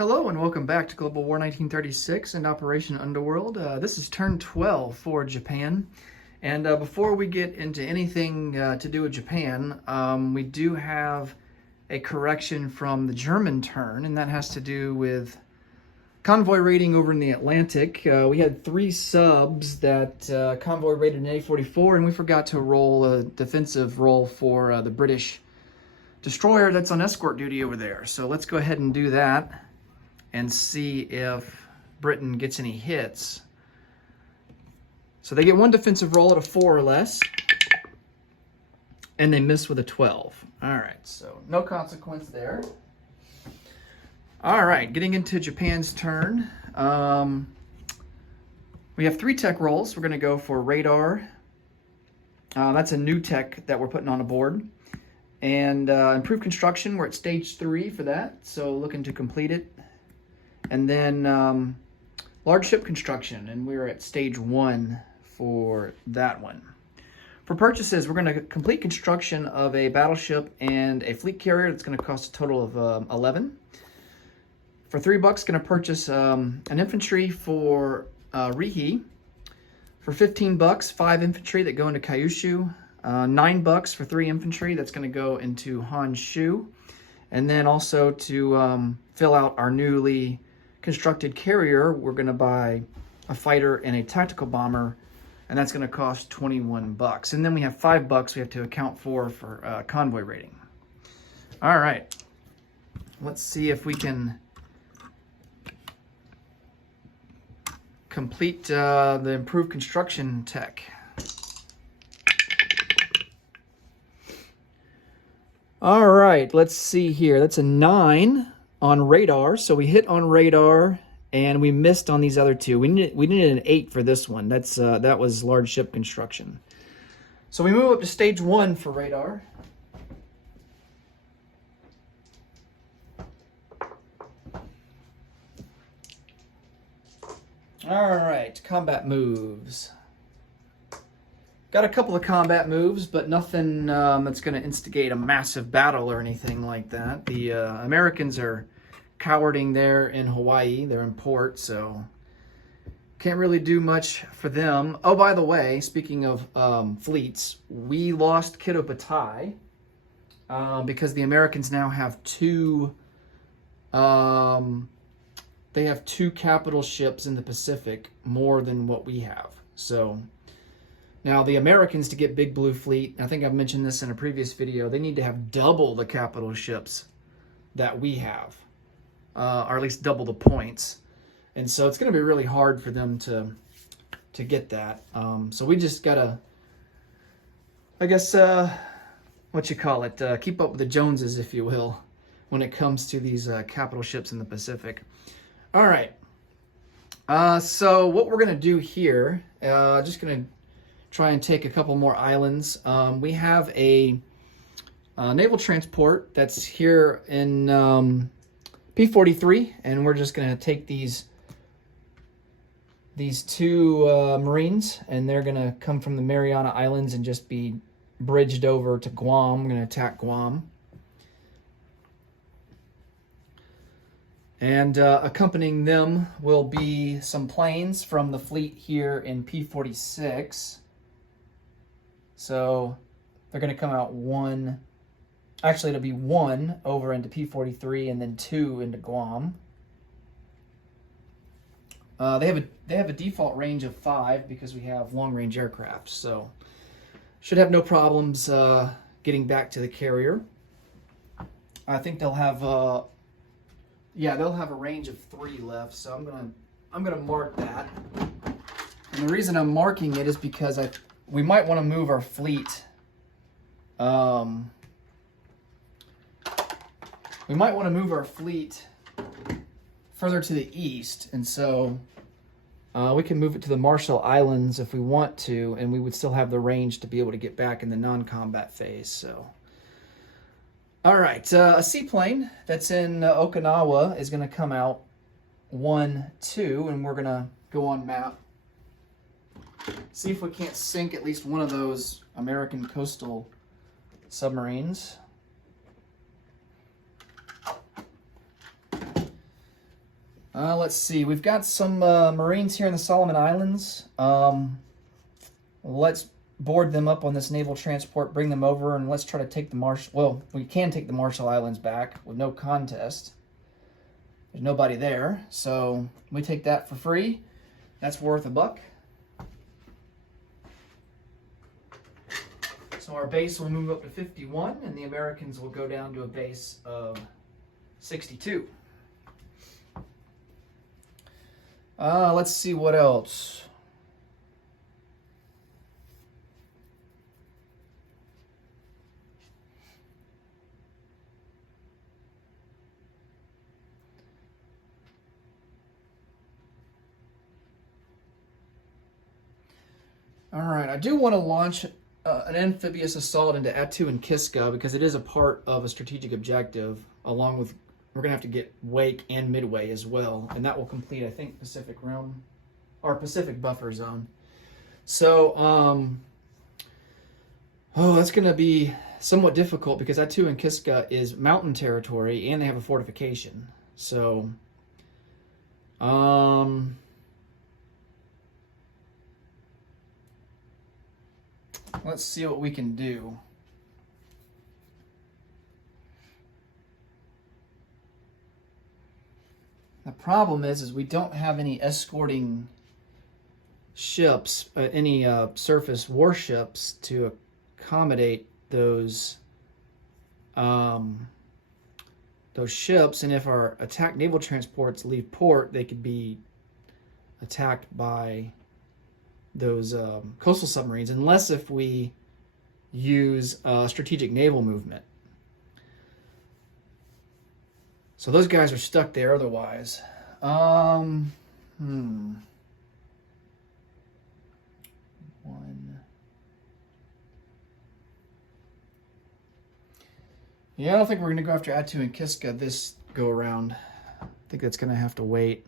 Hello and welcome back to Global War 1936 and Operation Underworld. This is turn 12 for Japan. And before we get into anything to do with Japan, we do have a correction from the German turn, and that has to do with convoy raiding over in the Atlantic. We had 3 subs that convoy raided in A44, and we forgot to roll a defensive roll for the British destroyer that's on escort duty over there. So let's go ahead and do that and see if Britain gets any hits. So they get 1 defensive roll at a 4 or less, and they miss with a 12. All right, so no consequence there. All right, getting into Japan's turn. We have 3 tech rolls. We're gonna go for radar. That's a new tech that we're putting on a board. And improved construction, we're at stage 3 for that, so looking to complete it. And then large ship construction, and we're at stage 1 for that one. For purchases, we're going to complete construction of a battleship and a fleet carrier. That's going to cost a total of 11. For $3, going to purchase an infantry for Rihi. For $15, 5 infantry that go into Kyushu. $9 for 3 infantry that's going to go into Honshu. And then also to fill out our newly constructed carrier, we're going to buy a fighter and a tactical bomber, and that's going to cost $21. And then we have $5 we have to account for convoy raiding. All right, let's see if we can complete the improved construction tech. All right, let's see here. That's a 9 on radar. So we hit on radar and we missed on these other 2. We needed an 8 for this one. That was large ship construction. So we move up to stage 1 for radar. All right, combat moves. Got a couple of combat moves, but nothing that's going to instigate a massive battle or anything like that. The Americans are cowarding there in Hawaii. They're in port, so can't really do much for them. Oh, by the way, speaking of fleets, we lost Kido Butai because the Americans now have 2... they have 2 capital ships in the Pacific, more than what we have. So now, the Americans, to get Big Blue Fleet, I think I've mentioned this in a previous video, they need to have double the capital ships that we have, or at least double the points. And so it's going to be really hard for them to get that. So we just got to, I guess, keep up with the Joneses, if you will, when it comes to these capital ships in the Pacific. All right. So what we're going to do here, just going to try and take a couple more islands. We have a naval transport that's here in P43, and we're just going to take these 2 Marines, and they're going to come from the Mariana Islands and just be bridged over to Guam. We're going to attack Guam. And accompanying them will be some planes from the fleet here in P46. So they're going to come out 1, actually it'll be 1 over into P43 and then 2 into Guam. They have a default range of 5 because we have long-range aircraft, so should have no problems getting back to the carrier. I think they'll have they'll have a range of 3 left, so I'm gonna mark that. And the reason I'm marking it is because we might want to move our fleet. We might want to move our fleet further to the east, and so we can move it to the Marshall Islands if we want to, and we would still have the range to be able to get back in the non-combat phase. So, all right, a seaplane that's in Okinawa is going to come out 1, 2, and we're going to go on map. See if we can't sink at least one of those American coastal submarines. Let's see. We've got some Marines here in the Solomon Islands. Let's board them up on this naval transport, bring them over, and let's try to take the Marshall... Well, we can take the Marshall Islands back with no contest. There's nobody there, so we take that for free. That's worth $1. So our base will move up to 51, and the Americans will go down to a base of 62. Let's see what else. All right, I do want to launch an amphibious assault into Attu and Kiska because it is a part of a strategic objective, along with, we're going to have to get Wake and Midway as well, and that will complete, I think, Pacific Rim, or Pacific Buffer Zone. So, that's going to be somewhat difficult because Attu and Kiska is mountain territory, and they have a fortification. So, let's see what we can do. The problem is we don't have any escorting ships, any surface warships to accommodate those ships. And if our attack naval transports leave port, they could be attacked by those coastal submarines, unless if we use strategic naval movement. So those guys are stuck there otherwise. One. Yeah, I don't think we're going to go after Attu and Kiska this go around. I think that's going to have to wait.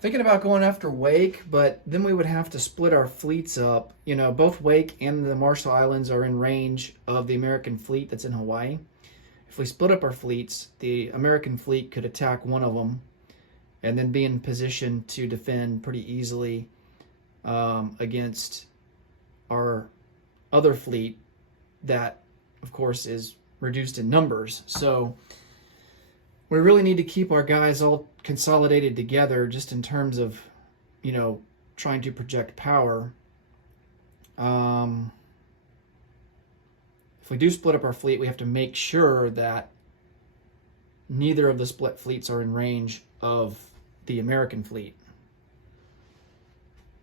Thinking about going after Wake, but then we would have to split our fleets up. You know, both Wake and the Marshall Islands are in range of the American fleet that's in Hawaii. If we split up our fleets, the American fleet could attack one of them and then be in position to defend pretty easily against our other fleet that, of course, is reduced in numbers. So we really need to keep our guys all consolidated together just in terms of, you know, trying to project power. If we do split up our fleet, we have to make sure that neither of the split fleets are in range of the American fleet.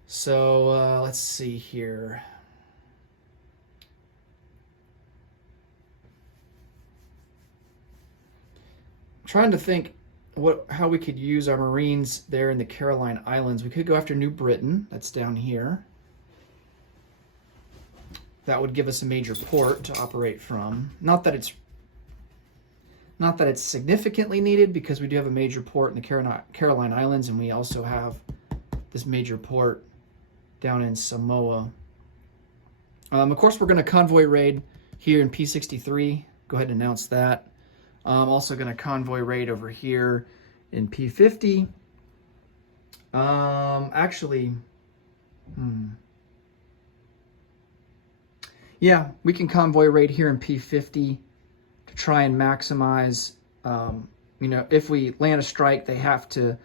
So let's see here. I'm trying to think how we could use our Marines there in the Caroline Islands. We could go after New Britain. That's down here. That would give us a major port to operate from. Not that it's significantly needed, because we do have a major port in the Caroline Islands, and we also have this major port down in Samoa. Of course, we're going to convoy raid here in P63. Go ahead and announce that. I'm also going to convoy raid over here in P50. Yeah, we can convoy raid here in P50 to try and maximize, you know, if we land a strike, they have to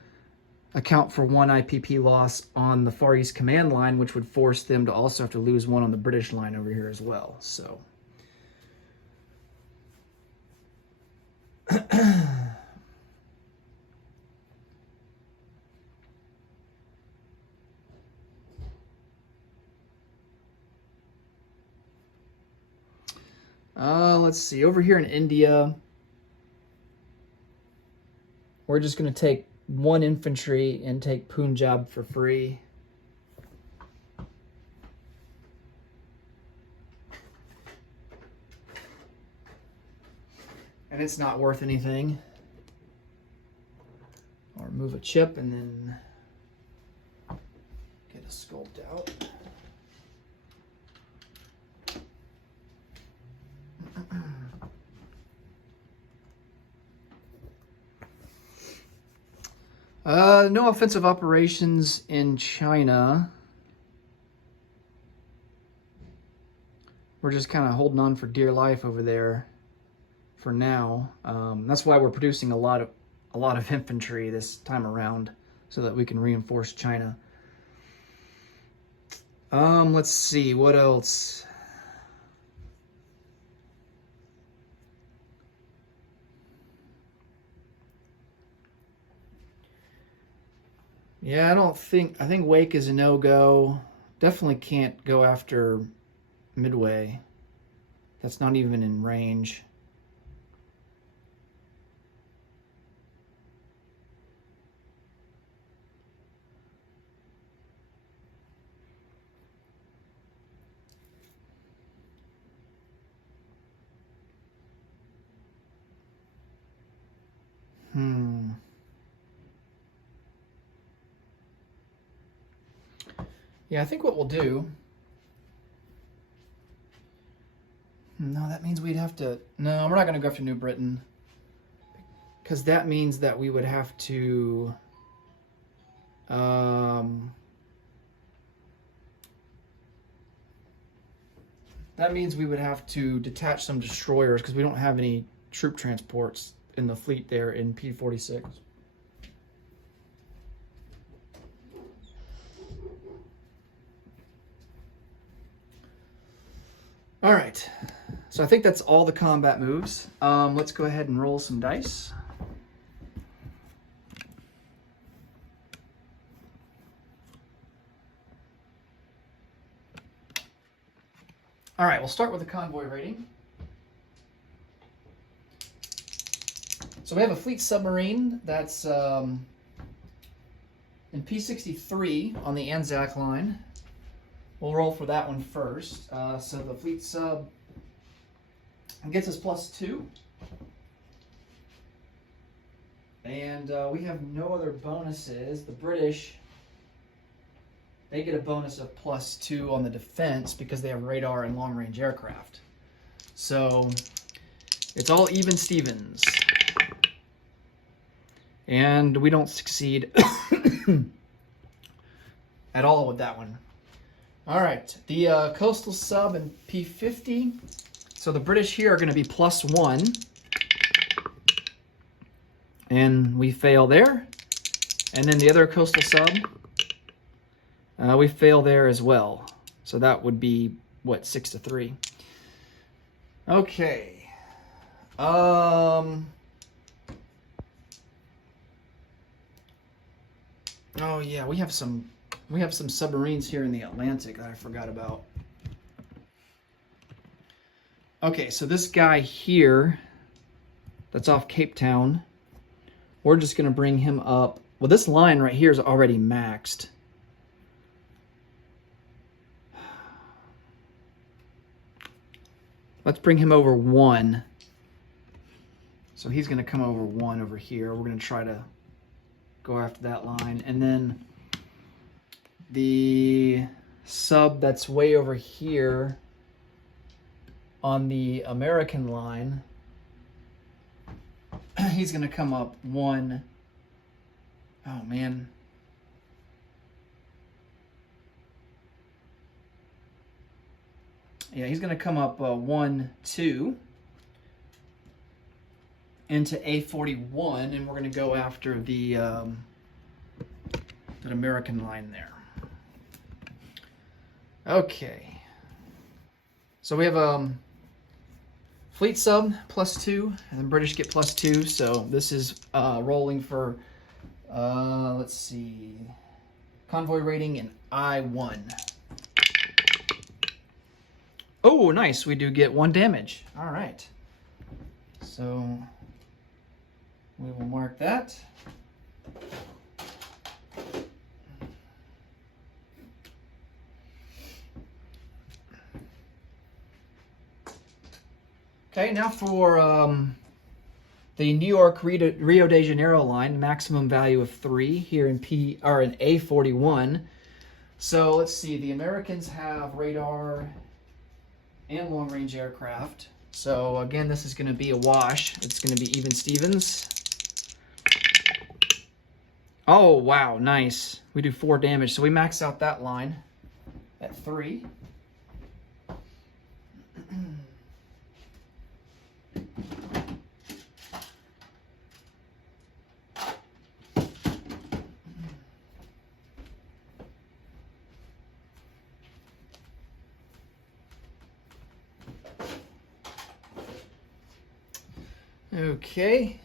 account for 1 IPP loss on the Far East Command line, which would force them to also have to lose 1 on the British line over here as well. So let's see, over here in India, we're just going to take 1 infantry and take Punjab for free. and it's not worth anything. I'll remove a chip and then get a sculpt out. No offensive operations in China. We're just kind of holding on for dear life over there for now. That's why we're producing a lot of infantry this time around, so that we can reinforce China. Let's see, what else? Yeah, I think Wake is a no-go. Definitely can't go after Midway. That's not even in range. Yeah, I think what we'll do... No, that means we'd have to... No, we're not going to go after New Britain. Because that means that we would have to... that means we would have to detach some destroyers, because we don't have any troop transports in the fleet there in P-46. All right, so I think that's all the combat moves. Let's go ahead and roll some dice. All right, we'll start with the convoy rating. So we have a fleet submarine that's in P-63 on the Anzac line. We'll roll for that one first. So the fleet sub gets us +2. And we have no other bonuses. The British, they get a bonus of +2 on the defense because they have radar and long-range aircraft. So it's all even Stevens. And we don't succeed at all with that one. All right, the coastal sub and P-50. So the British here are going to be +1. And we fail there. And then the other coastal sub, we fail there as well. So that would be, what, 6-3. Okay. Oh yeah, we have some submarines here in the Atlantic that I forgot about. Okay, so this guy here, that's off Cape Town, we're just going to bring him up. Well, this line right here is already maxed. Let's bring him over 1. So he's going to come over 1 over here. We're going to try to go after that line. And then the sub that's way over here on the American line, he's going to come up 1. Oh, man. Yeah, he's going to come up 1, 2 into A41, and we're going to go after the that American line there. Okay. So we have fleet sub +2, and the British get +2. So this is rolling for, let's see, convoy rating in I1. Oh, nice. We do get 1 damage. All right. So we will mark that. Okay, now for The New York Rio de Janeiro line, maximum value of 3 here in A41. So let's see, the Americans have radar and long-range aircraft. So again, this is going to be a wash. It's going to be even Stevens. Oh, wow, nice. We do 4 damage, so we max out that line at 3. Okay.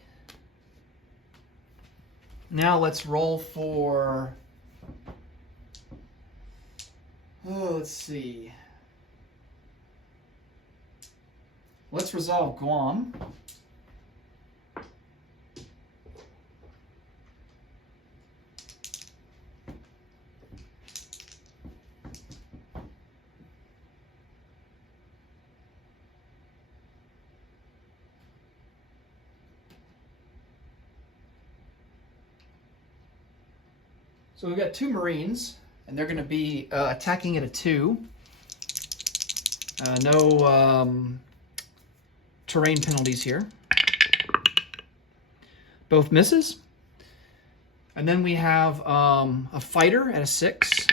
Now let's roll for, let's see. Let's resolve Guam. So we've got 2 Marines, and they're going to be attacking at a 2. No terrain penalties here. Both misses. And then we have a fighter at a 6.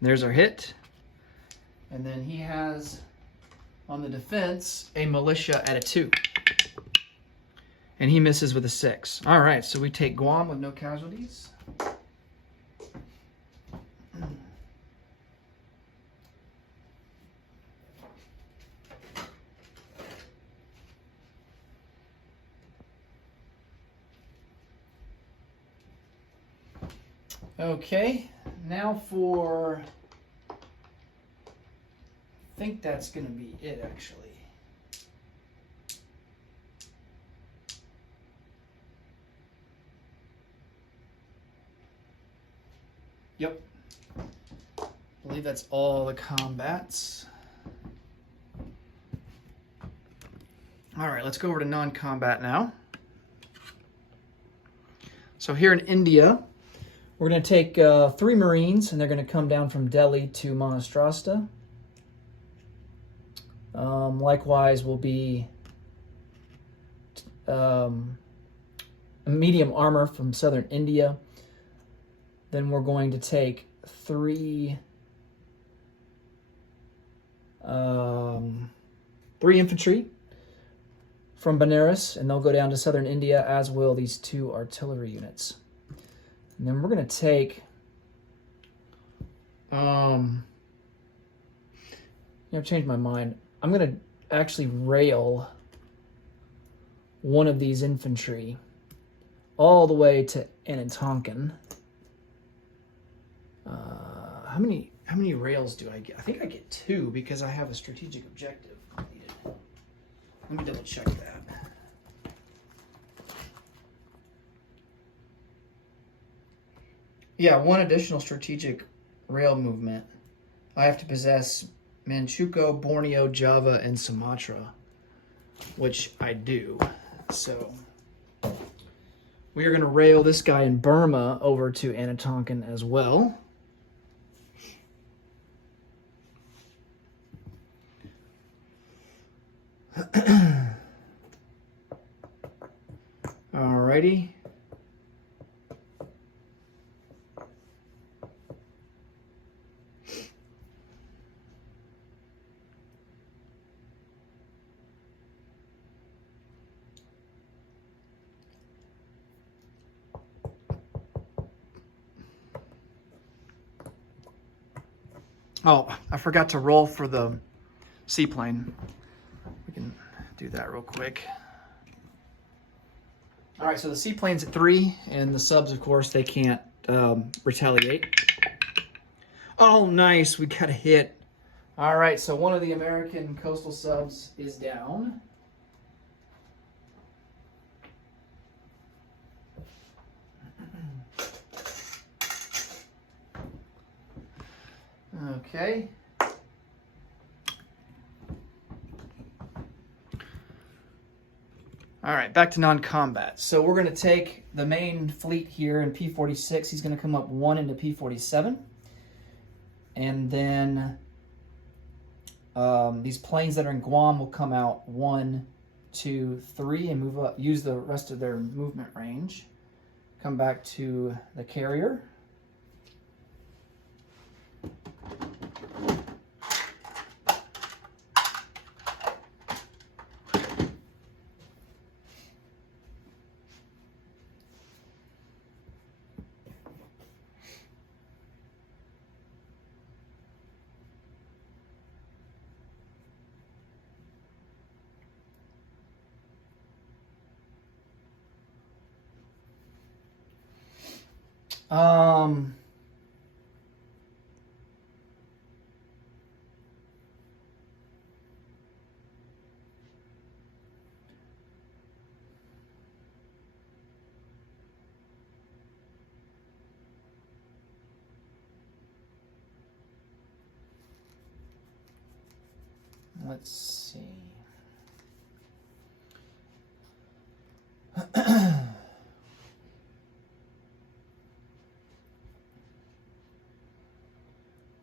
There's our hit. And then he has, on the defense, a militia at a 2. And he misses with a 6. All right, so we take Guam with no casualties. Okay, now for, I think that's going to be it actually. Yep. I believe that's all the combats. All right, let's go over to non-combat now. So here in India, we're going to take 3 Marines, and they're going to come down from Delhi to Monastrasta. Likewise, will be a medium armor from southern India. Then we're going to take 3 infantry from Benares, and they'll go down to southern India, as will these 2 artillery units. And then we're going to take, I've changed my mind. I'm going to actually rail one of these infantry all the way to Anatonkin. How many rails do I get? I think I get 2 because I have a strategic objective completed. Let me double check that. Yeah, 1 additional strategic rail movement. I have to possess Manchukuo, Borneo, Java, and Sumatra, which I do. So we are going to rail this guy in Burma over to Anatonkin as well. Alrighty. Oh, I forgot to roll for the seaplane. We can do that real quick. All right, so the seaplane's at 3, and the subs, of course, they can't retaliate. Oh, nice, we got a hit. All right, so one of the American coastal subs is down. Okay. All right, back to non-combat. So we're going to take the main fleet here in P-46. He's going to come up 1 into P-47. And then these planes that are in Guam will come out 1, 2, 3 and move up, use the rest of their movement range. Come back to the carrier. Let's see.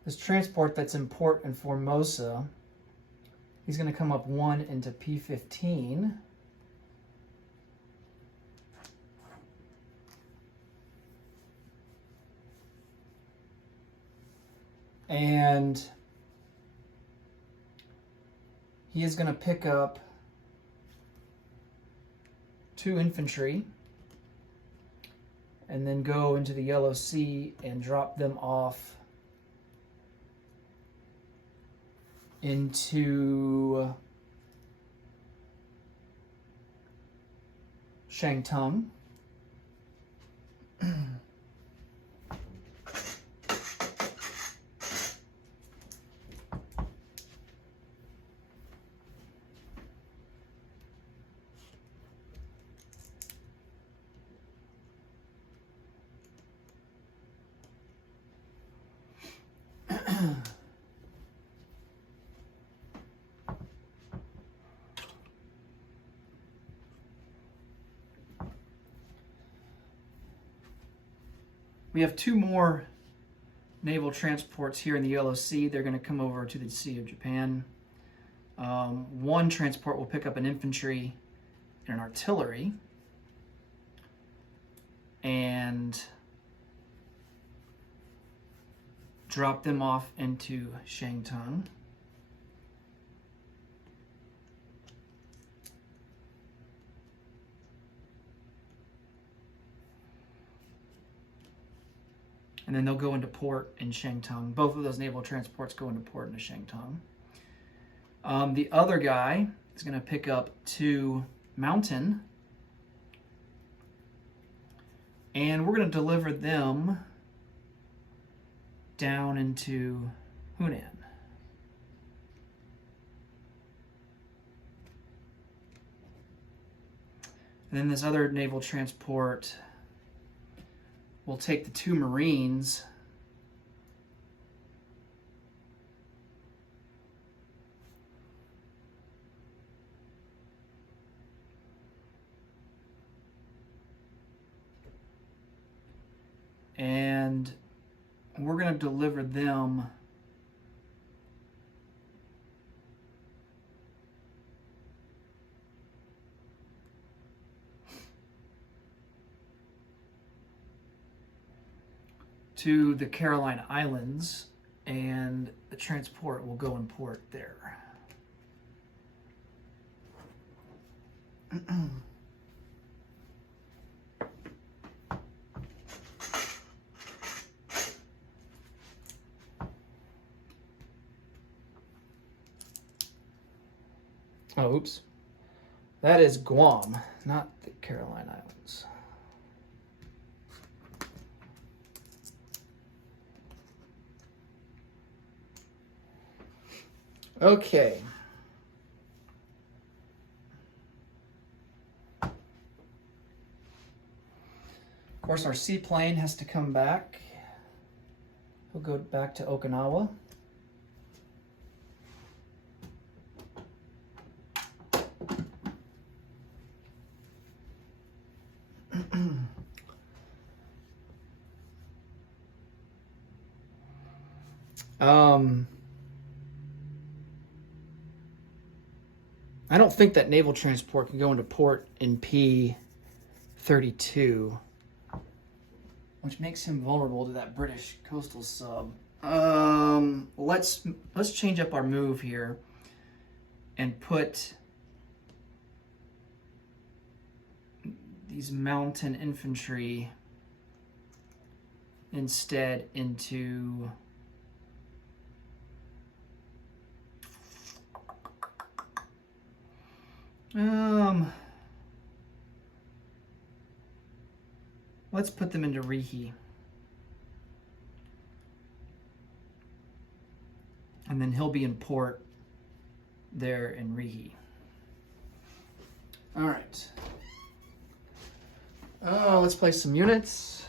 This transport that's in port in Formosa, he's going to come up 1 into P-15. And he is going to pick up 2 infantry and then go into the Yellow Sea and drop them off into Shantung. We have 2 more naval transports here in the Yellow Sea. They're going to come over to the Sea of Japan. 1 transport will pick up an infantry and an artillery. And drop them off into Shantung. And then they'll go into port in Shantung. Both of those naval transports go into port into Shantung. The other guy is going to pick up 2 Mountain. And we're going to deliver them down into Hunan. And then this other naval transport will take the 2 Marines and we're going to deliver them to the Carolina Islands, and the transport will go in port there. Oh, oops. That is Guam, not the Carolina Islands. Okay. Of course, our seaplane has to come back. We'll go back to Okinawa. I don't think that naval transport can go into port in P-32, which makes him vulnerable to that British coastal sub. Let's change up our move here and put these mountain infantry instead into let's put them into Rihi. And then he'll be in port there in Rihi. All right. Let's place some units.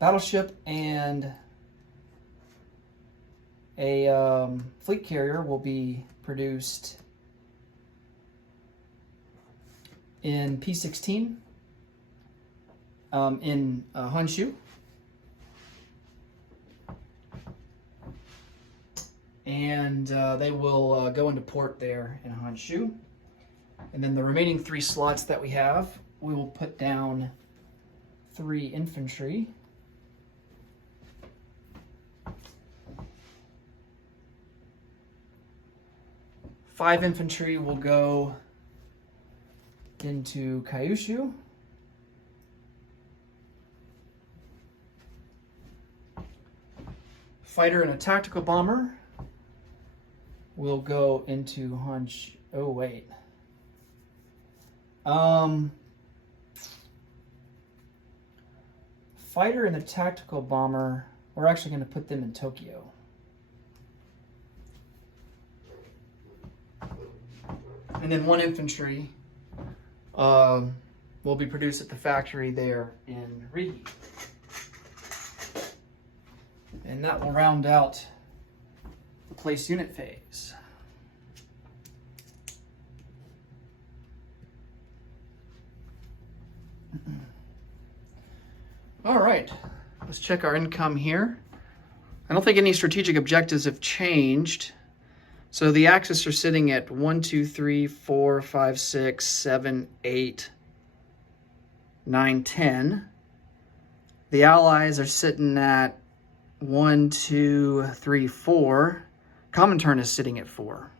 Battleship and a fleet carrier will be produced in P-16 in Honshu. And they will go into port there in Honshu. And then the remaining 3 slots that we have, we will put down 3 infantry. Five infantry will go into Kyushu. Fighter and a tactical bomber will go into Honshu. Oh, wait. Fighter and the tactical bomber, we're actually going to put them in Tokyo. And then 1 infantry will be produced at the factory there in Rihi. And that will round out the place unit phase. All right, let's check our income here. I don't think any strategic objectives have changed. So the Axis are sitting at 1, 2, 3, 4, 5, 6, 7, 8, 9, 10. The Allies are sitting at 1, 2, 3, 4. Comintern is sitting at 4.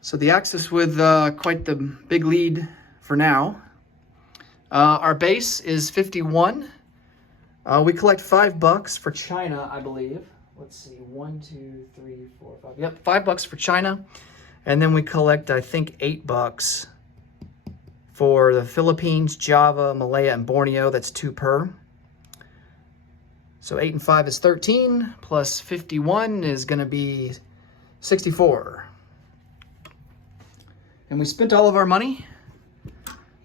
So the Axis with quite the big lead for now. Our base is 51. We collect $5 for China, I believe. Let's see, 1, 2, 3, 4, 5. Yep, $5 for China. And then we collect, I think, $8 for the Philippines, Java, Malaya, and Borneo. That's 2 per. So 8 and 5 is 13, plus 51 is going to be 64. And we spent all of our money.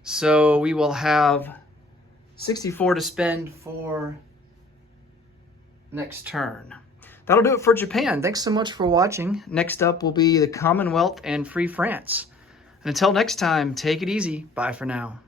So we will have 64 to spend for next turn. That'll do it for Japan. Thanks so much for watching. Next up will be the Commonwealth and Free France. And until next time, take it easy. Bye for now.